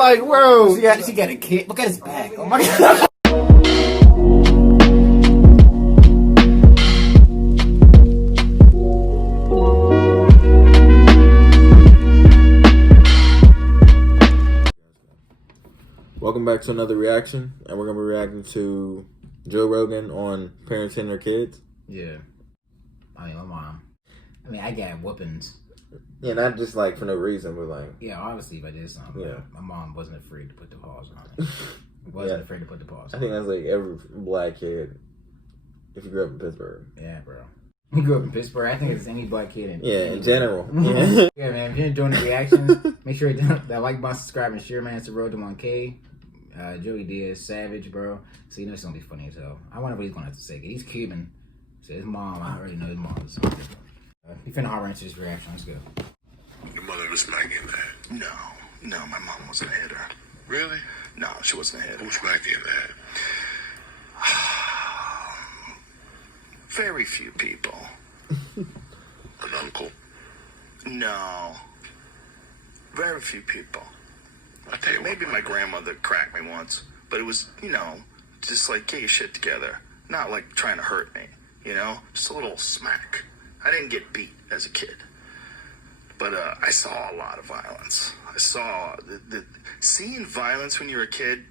like, bro. She got a kid. Look at his back. Oh my god. Welcome back to another reaction, and we're gonna be reacting to Joe Rogan on parenting their kids. Yeah. I mean, my mom. I got whoopings. Yeah, not just like for no reason, but like. Yeah, obviously, if I did something. Yeah. My mom wasn't afraid to put the paws on it. Wasn't afraid to put the paws on it. I think that's like every black kid, if you grew up in Pittsburgh. Yeah, bro. You grew up in Pittsburgh. I think it's any black kid in general. Yeah, man. If you're enjoying the reactions, make sure you hit that like button, subscribe, and share, man. It's the road to 1K. Joey Diaz, savage, bro. So you know it's gonna be funny as hell. I wonder what he's gonna have to say. He's Cuban. So his mom, I already know his mom is something different. You finna hard answer this reaction. Let's go. Your mother was smacking that? No, my mom wasn't a hitter. Really? No, she wasn't a hitter. Who smacked you in that? Very few people. An uncle? No. Very few people. I'll tell you Maybe what, my grandmother cracked me once, but it was, just like, get your shit together. Not like trying to hurt me, Just a little smack. I didn't get beat as a kid. But I saw a lot of violence. I saw seeing violence when you're a kid.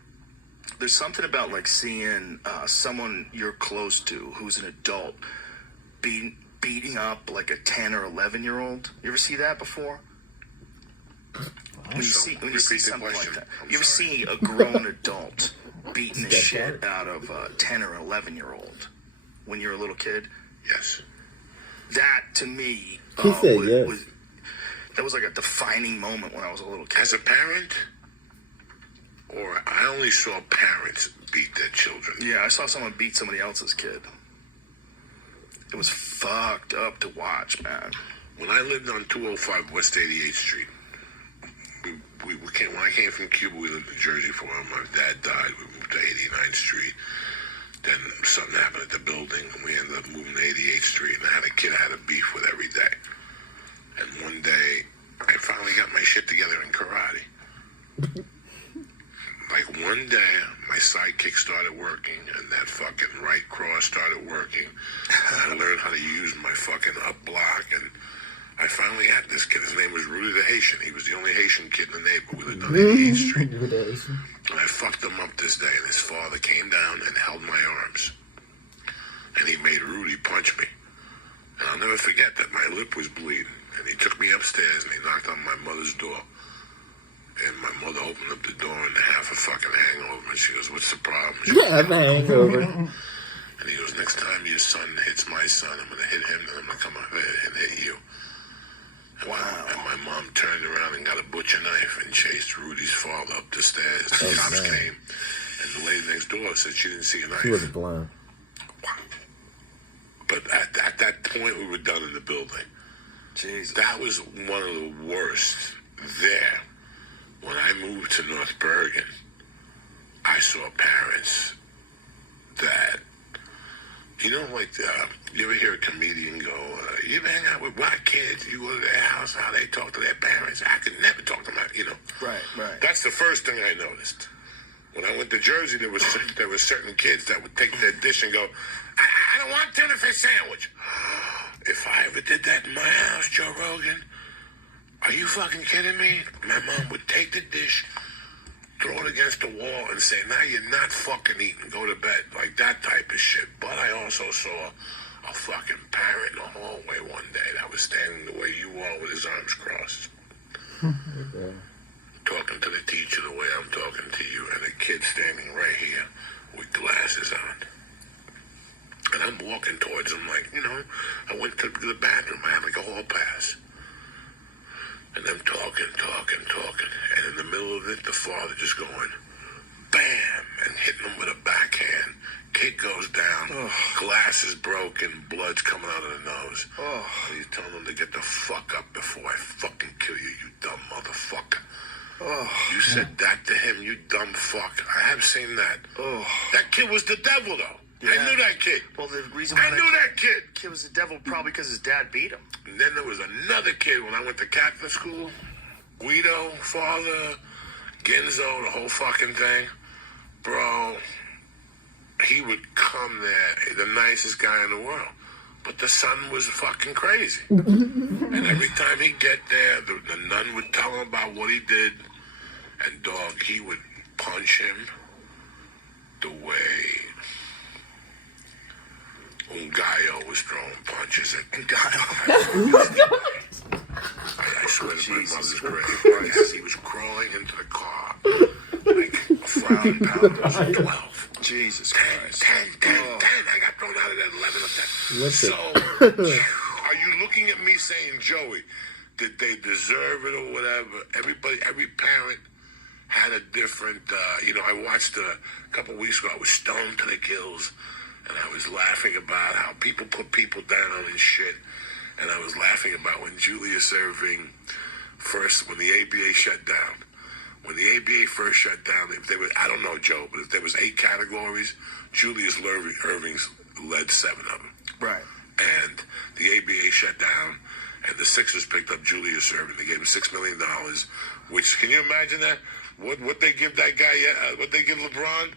There's something about like seeing someone you're close to who's an adult beating up like a 10 or 11-year-old. You ever see that before? When you see something like that, you ever see a grown adult beating the shit out of a 10 or 11-year-old when you're a little kid? Yes. That to me, he said yes. That was like a defining moment when I was a little kid. As a parent, or I only saw parents beat their children. Yeah, I saw someone beat somebody else's kid. It was fucked up to watch, man. When I lived on 205 West 88th Street, when I came from Cuba, we lived in Jersey for a while. My dad died. We moved to 89th Street. Then something happened at the building, and we ended up moving to 88th Street. And I had a kid I had a beef with every day. And one day, I finally got my shit together in karate. Like one day, my sidekick started working, and that fucking right cross started working. And I learned how to use my fucking up block, and I finally had this kid. His name was Rudy the Haitian. He was the only Haitian kid in the neighborhood. We lived on 88th Street. And I fucked him up this day, and his father came down and held my arms. And he made Rudy punch me. And I'll never forget that my lip was bleeding. And he took me upstairs, and he knocked on my mother's door. And my mother opened up the door and half a fucking hangover. And she goes, "What's the problem?" Yeah, I'm a hangover. And he goes, "Next time your son hits my son, I'm going to hit him, and I'm going to come up here and hit you." And wow. And my mom turned around and got a butcher knife and chased Rudy's father up the stairs. The cops came, and the lady next door said she didn't see a knife. She wasn't blind. But at that point, we were done in the building. Jesus. That was one of the worst there. When I moved to North Bergen, I saw parents that, you ever hear a comedian go, you ever hang out with black kids, you go to their house, how they talk to their parents? I could never talk to them, Right. That's the first thing I noticed. When I went to Jersey, there were certain kids that would take their dish and go, I don't want tuna fish sandwich. If I ever did that in my house, Joe Rogan, are you fucking kidding me? My mom would take the dish, throw it against the wall, and say, "Now you're not fucking eating. Go to bed." Like that type of shit. But I also saw a fucking parent in the hallway one day that was standing the way you are with his arms crossed. Talking to the teacher the way I'm talking to you, and a kid standing right here with glasses on. And I'm walking towards him like, I went to the bathroom. I had like a hall pass. And them talking. And in the middle of it, the father just going, bam, and hitting him with a backhand. Kid goes down, glasses broken, blood's coming out of the nose. And he's telling him to get the fuck up before I fucking kill you, you dumb motherfucker. You said that to him, you dumb fuck. I have seen that. That kid was the devil, though. Yeah. I knew that kid. Well, the reason why that kid was the devil probably because his dad beat him. And then there was another kid when I went to Catholic school. Guido, father, Ginzo, the whole fucking thing, bro. He would come there, the nicest guy in the world. But the son was fucking crazy. And every time he'd get there, the nun would tell him about what he did. And dog, he would punch him the way Ungayo was throwing punches at Ungayo. I swear to my mother's grave, as he was crawling into the car, like a frown pounders of 12. Jesus 10, Christ. 10, 10, 10. I got thrown out of that 11 of that. What's So, are you looking at me saying, Joey, did they deserve it or whatever? Every parent had a different, I watched a couple weeks ago, I was stoned to the gills, and I was laughing about how people put people down and shit. And I was laughing about when Julius Erving when the ABA shut down. When the ABA first shut down, if there was, I don't know, Joe, but if there was 8 categories, Julius Erving's led 7 of them. Right. And the ABA shut down, and the Sixers picked up Julius Erving. They gave him $6 million, which, can you imagine that? What they give that guy, what they give LeBron?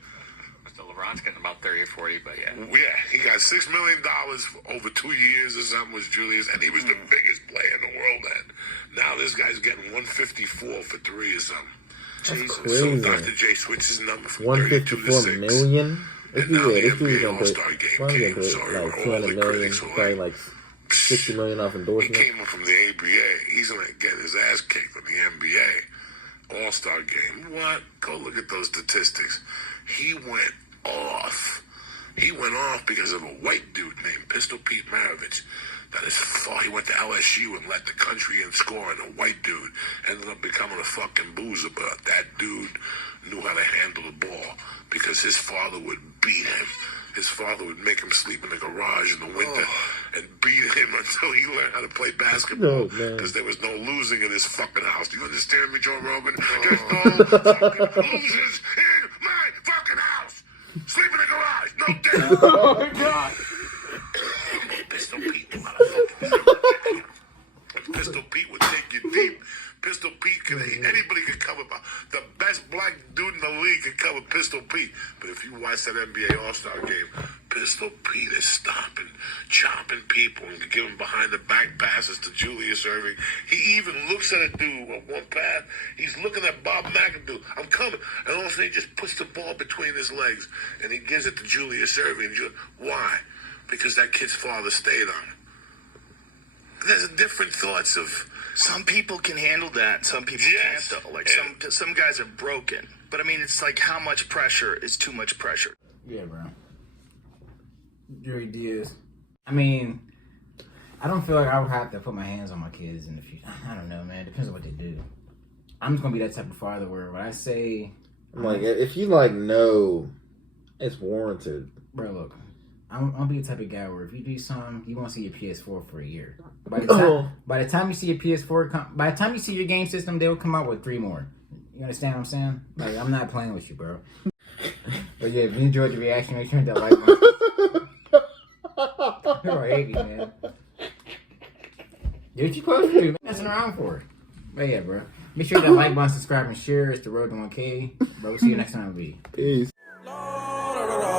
So LeBron's getting about 30 or 40, but yeah. Yeah, he got $6 million over 2 years or something was Julius, and he was the biggest player in the world then. Now this guy's getting 154 for 3 or something. That's So crazy. Dr. J switched his number from 32 to 154 6. million? If And now you the if you NBA gonna put, All-Star game probably came, gonna put sorry, like all 200 the million, critics were probably like 60 million off He endorsement. came from the ABA. He's going to get his ass kicked in the NBA All-Star game. What? Go look at those statistics. He went off. He went off because of a white dude named Pistol Pete Maravich. That is he went to LSU and led the country in scoring. A white dude ended up becoming a fucking boozer, but that dude knew how to handle the ball because his father would beat him. His father would make him sleep in the garage in the winter and beat him until he learned how to play basketball. Because there was no losing in his fucking house. Do you understand me, Joe Rogan? There's no fucking losers in my fucking house. Sleep in the garage. No doubt. Oh my God. Pistol Pete, you motherfucker. Pistol Pete would take you deep. Pistol Pete anybody could cover. The best black dude in the league could cover Pistol Pete. But if you watch that NBA All-Star game, Pistol Pete is stomping, chopping people, and giving behind the back passes to Julius Erving. He even looks at a dude on one pass. He's looking at Bob McAdoo. I'm coming. And all of a sudden he just puts the ball between his legs and he gives it to Julius Erving. Why? Because that kid's father stayed on him. There's different thoughts of... Some people can handle that. Some people can't, though. Like, some guys are broken. But, I mean, it's like how much pressure is too much pressure. Yeah, bro. Joey Diaz. I mean, I don't feel like I would have to put my hands on my kids in the future. I don't know, man. Depends on what they do. I'm just going to be that type of father where when I say... I'm like, if you like know it's warranted. Bro, look. I'm gonna be the type of guy where if you do something, you won't see your PS4 for a year. By the time you see your PS4, by the time you see your game system, they'll come out with 3 more. You understand what I'm saying? Like, I'm not playing with you, bro. But yeah, if you enjoyed the reaction, make sure to hit that like button. You're hate me, man. Do what you supposed to do. Messing around for it. But yeah, bro. Make sure that like button, subscribe, and share. It's the road to 1K. Bro, we'll see you next time, B. Peace. Da, da, da.